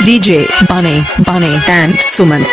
DJ Bunny and Sumant.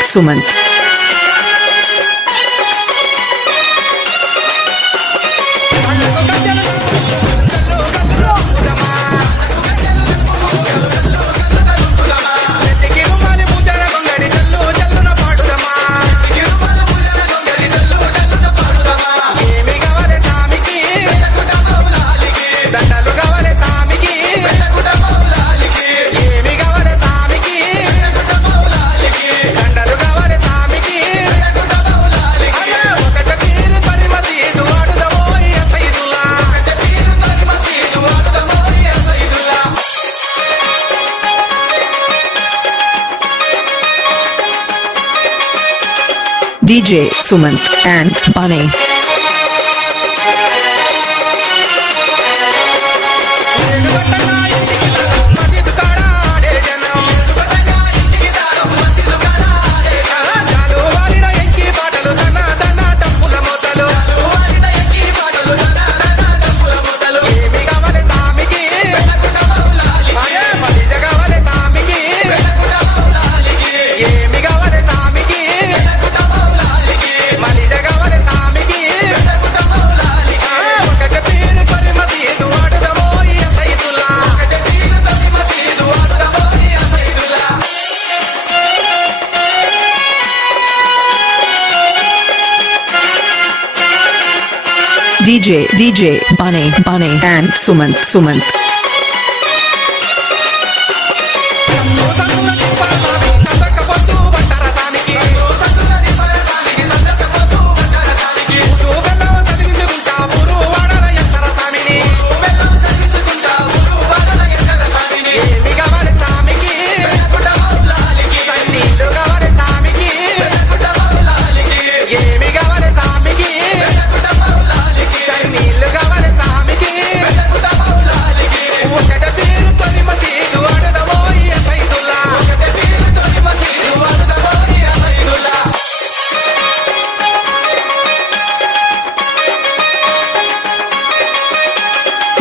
DJ Sumant and Bunny. DJ Bunny and Sumant.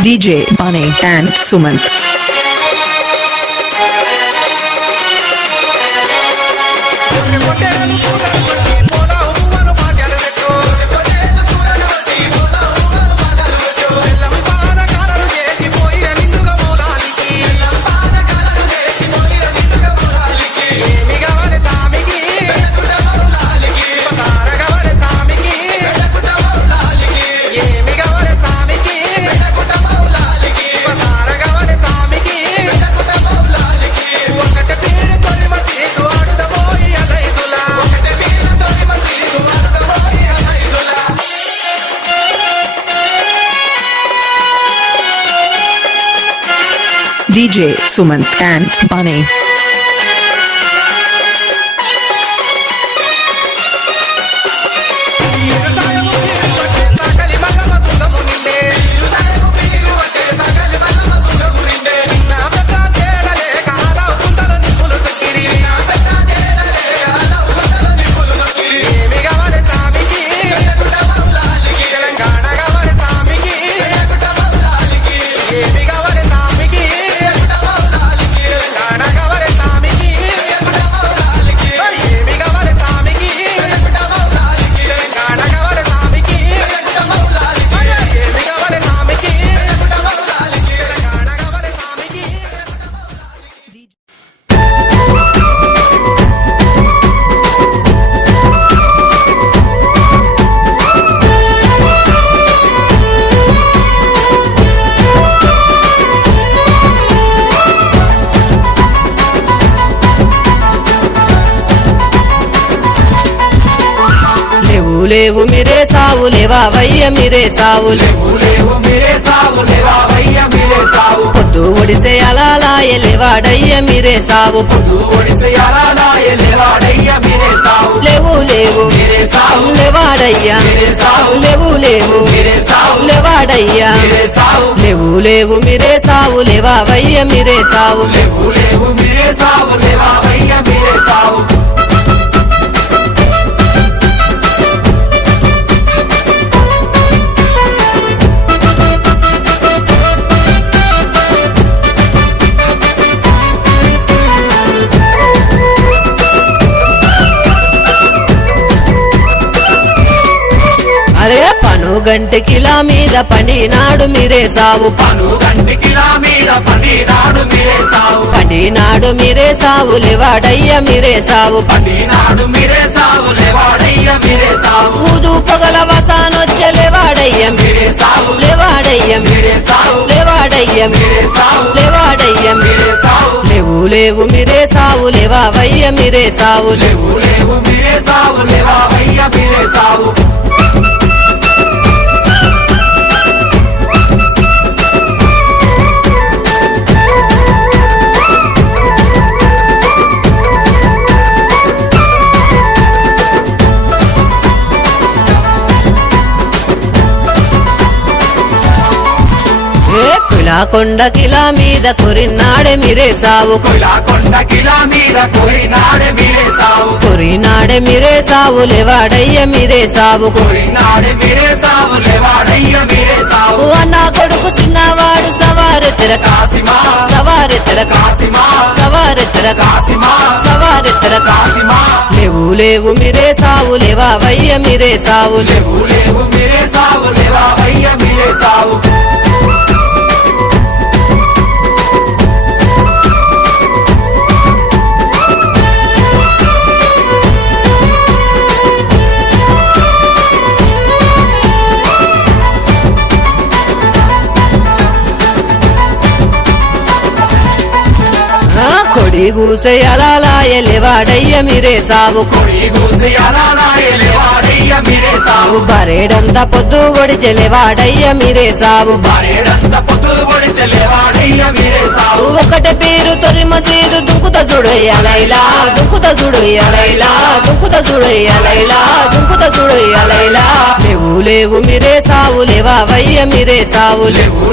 DJ Bunny and Sumant. DJ Sumant and Bunny. Gana లేవు మీరే సావు లేవావయ్య మీరే సావు లేవు మీరే సావు లేవావయ్య మీరే సావు పొద్దు ఒడిసే అలాలాయ లేవాడయ్య మీరే సావు ఒడిసెయాలనాయ లేవాడయ్య మీరే సావు లేవు లేవు మీరే సావు లేవాడయ్యా మీరే సావు లేవు లేవు మీరే సావు లేవాడయ్యా మీరే సావు లేవు లేవు మీరే సావు లేవావయ్య మీరే సావు లేవు మీరే సావు లేవావయ్య మీరే సావు అరే పనుగంటికిలా మీద పండినాడు మీరే సావు గంటికిలా మీద పండినాడు మీరే సావు పండినాడు మీరే సావు లేవాడయ్య మీరే సావు పండినాడు మీరే సావు లేవాడయ్య మీరే సావు ఊదు పొగల వసానొచ్చే లేవాడయ్య మీరే సావు లేవాడయ్య మీరే సావు లేవాడయ్య మీరే సావు లేవాడయ్య మీరే సావు లేవు లేవు మీరే సావు లేవావయ్య మీరే సావు లేవు మీరే సావు లేవావయ్య మీరే సావు కొండకిలా మీద కొరినాడే మీరే సావు కొండకిలా మీద కొరినాడే మీరే సావు కొరినాడే మీరే సావు లేవాడయ్య మీరే సావు కొరినాడే మీరే సావు లేవాడయ్య మీరే సావు అన్న కొడుకు చిన్నవాడు సవారి తిరక కాసిమా సవారి తిరక కాసిమా సవారి తిరక కాసిమా సవారి తిరక కాసిమా లేవు లేవు మీరే సావు లేవావయ్య మీరే సావు లేవు మీరే సావు లేవావయ్య మీరే సావు కొడి గూసే అలాలాయ లేవాడయ్య మీరే సావు లేవాడయ్య మీరే సావు బరేడంతా పొద్దు ఒడిచె లేవాడయ్య మీరే సావు బారేడంత పొద్దు పొడిచె లేవాడయ్య మీరే సావు ఒకటే పేరు తొలి మసీదు దుంకుత చూడయ్యలైలా దుంకుత చూడయ్యలైలా దుంకుత చూడయ్యలైలా దుంకుత చూడయ్యలైలా లేవు లేవు మీరే సావు లేవావయ్య మీరే సావు లేవు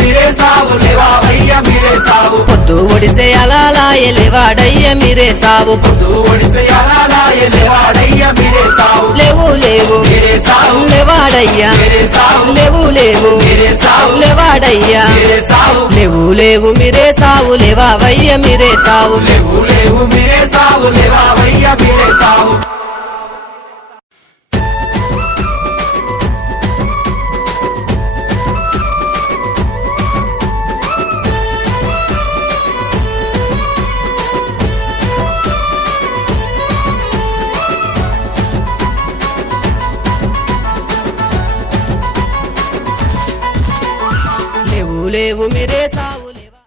మీరే సావు లేవావయ్య మీరే సావు పొద్దు ఒడిసే అలాలాయ లేవాడయ్య మీరే సావు పొద్దు ఒడిసెయాలనాయ లేవాడయ్య మీరే సావు లేవు లేవు మీరే సావు లేవాడయ్యా మీరే సావు లేవు లేవు మీరే సావు లేవాడయ్యా మీరే సావు లేవు లేవు మీరే సావు లేవావయ్య మీరే సావు లేవు మీరే సావు లేవావయ్య మీరే సావు లేవు లేవు మీరే సావు లేవా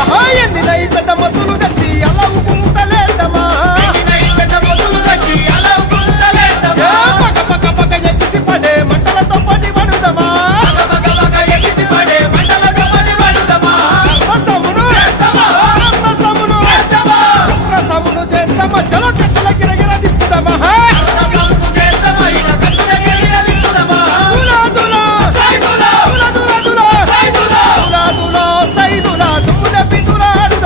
ఆహా ఎండినై పెద్ద మొద్దులు తెచ్చి అలవు గుంతలేద్దామా పక పక పక ఎగిసి పడే మంటలతో పడి పడుదమా రసమును చేద్దామా చలో కట్టల గిరగిర దిప్పుదమా సైదులా దుమ్ముల పిందులాడు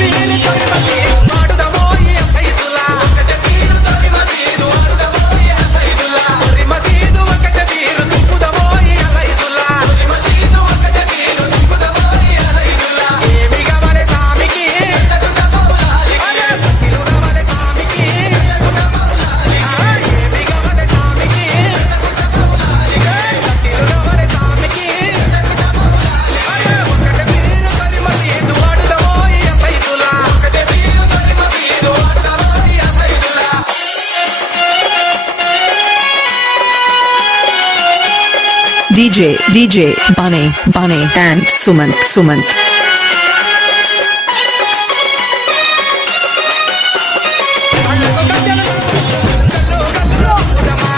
పీరు తొలిమతి వాడుదమో ఈ సైదులా తొలిమతీదు ఒకటే పీరు దుంకుదమో ఈ సైదులా ఏమి కావాలి సామికి అరే భక్తులు కావాలి సామికి ఏమి కావాలి సామికి భక్తులు కావాలి సామికి అరే ఒకటే పీరు తొలిమతీదు వాడుదమో ఈ సైదులా DJ Bunny and Sumant. కళ్ళకు గజ్జలు గల్లు ఉదమా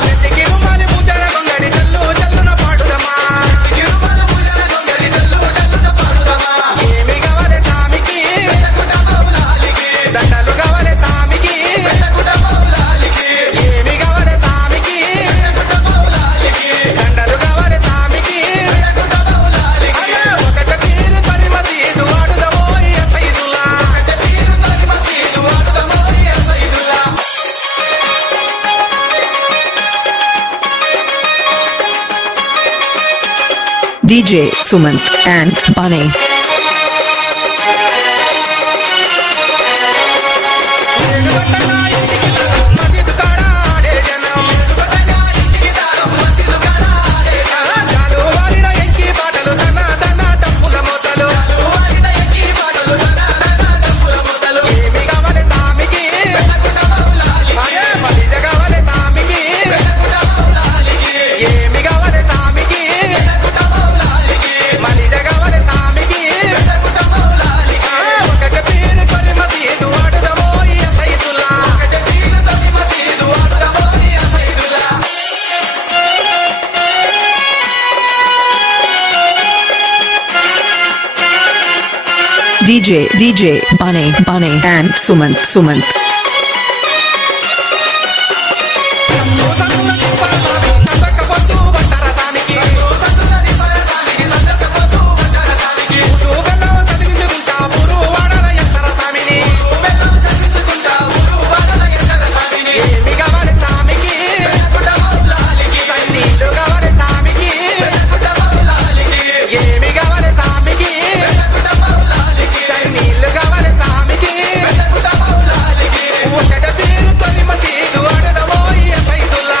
నెత్తికి రుమాలి పూజన గొంగడి జల్లు జల్లున పాడుదమా ఏమి కావాలి సామికి దండలు కావాలి సామికి ఏమి కావాలి సామికి దండలు కావాలి సామికి అరే ఒకట తీరు పరిమతీదు వాడుదమో ఈ సైదులా DJ Sumant and Bunny. ఏడు గంటల ఇంటికి మసీదు కాడ ఆడే జనం చాలు వారిన ఎంకి పాటలు దన దన డప్పుల మోతలు ఏమి కావాలి సామికి అరే మలిజ కావాలి సామికి ఏమి కావాలి సామికి మలిజ కావాలి సామికి ఒకటి పేరు కొని మసీదు వాడుదమో ఈ సైదులా DJ Bunny and Sumant. సంతుల నింపర సామి సందక పొద్దు బట్టర సామికి ఊరు బెల్లం చదివించుకుంటా ఊరు వాడల ఎత్తర సామిని ఏమి కావాలి సామికి సన్నీళ్ళు కావాలి సామికి ఏమి కావాలి సామికి సన్నీళ్ళు కావాలి సామికి ఒకట పేరు తొలిమతీదు వాడుదమో ఈ సైదులా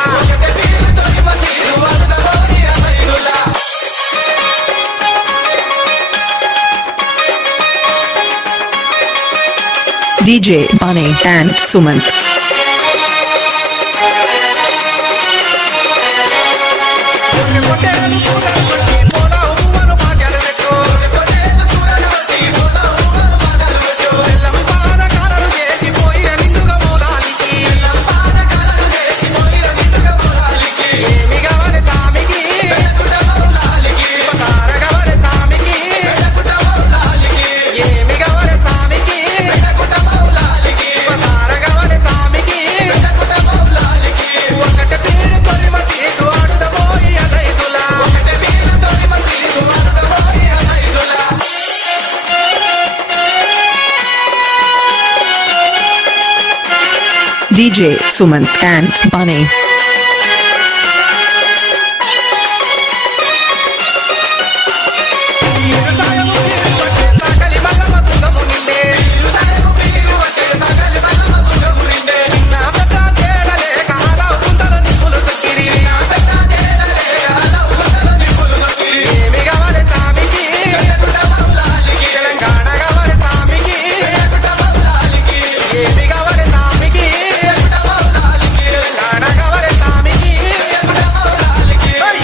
DJ Bunny and Sumant. పొట్టేలు కూరలు కొట్టి పోలావు పువ్వును పాకెలు పెట్టు బెల్లం పాన కారలు చేసి పోయిన నిండుగా మూలానికి ఏమి కావాలి సామికి పసార కావాలి సామికి ఏమి కావాలి సామికి పసార కావాలి సామికి ఒకటి పేరు తొలిమతీదు ఆడుదమో ఈ సైదులా DJ Sumant and Bunny. నీరు సాయము నీరు పట్టే సాకలి మల్లమ తుంగము నిండే చిన్న పెద్ద తేడా లేక హలావు కుందల నిప్పులు తొక్కిరి ఏమి కావాలి సామికి తెలంగాణ కావాలి సామికి ఏమి కావాలి సామికి తెలంగాణ కావాలి సామికి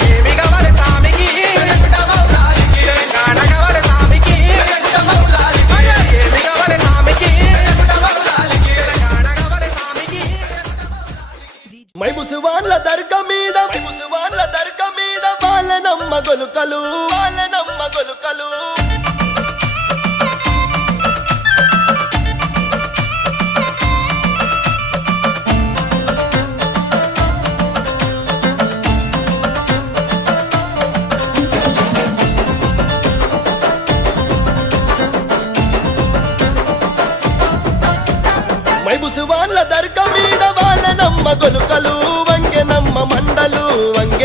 ఏమి కావాలి సామికి తెలంగాణ కావాలి సామికి ఏమి కావాలి సామికి తెలంగాణ కావాలి సామికి మైముసువాన్ల దర్గా మీద వాళ్ళ నమ్మ గొలుకలు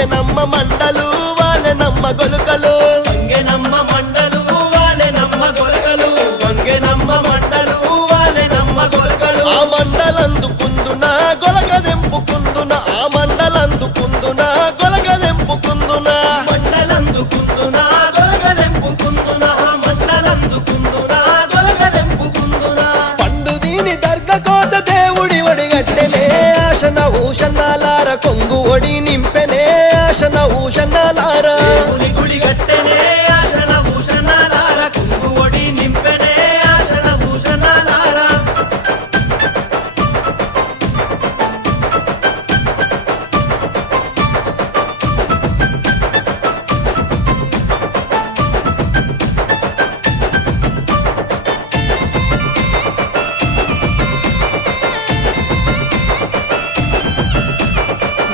వంగెనమ్మ మండలు వాళ్ళెనమ్మ గొలుకలు వంగెనమ్మ మండలు వాలెనమ్మ గొలగలు వంగెనమ్మ మండలు వాలెనమ్మ గొలగలు ఆ మండలందుకుందున గొలగదెంపుకుందున ఆ మండలందుకుందున గొలగదెంపుకుందున మండలందుకుందునా గొలగదెంపుకుందునా మండలందుకుందునా గొలగదెంపుకుందునా పండు దీని దర్గకోత దేవుడి ఒడిగట్టెనే ఆశన ఊషన్నాలార కొంగు ఒడి నింపెనే ఆశన ఊషన్నాలార దేవుని గుడి గట్టెనే ఆశన భూషణాలార కుంగు ఒడి నింపెనే ఆశన భూషణాలార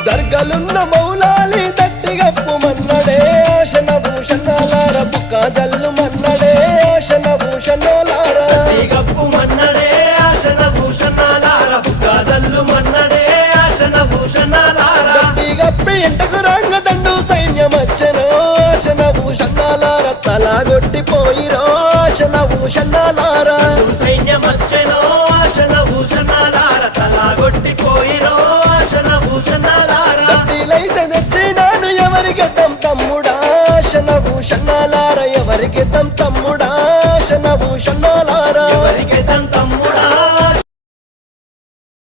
దర్గలున్న మౌలాలి దట్టిగప్పు మన్నడే ఆశన భూషణాలార బుక్క జల్లు మన్నడే ఆశన భూషణాలార గప్పు మన్నడే ఆశన భూషణాలార బుక్కజల్లు మన్నడే ఆశన భూషణాలార గప్పి ఎంటకు రంగదండు సైన్యమచ్చనో ఆశన భూషణాలార తలగొట్టిపోయిరో ఆశన భూషణాలార సైన్యమచ్చ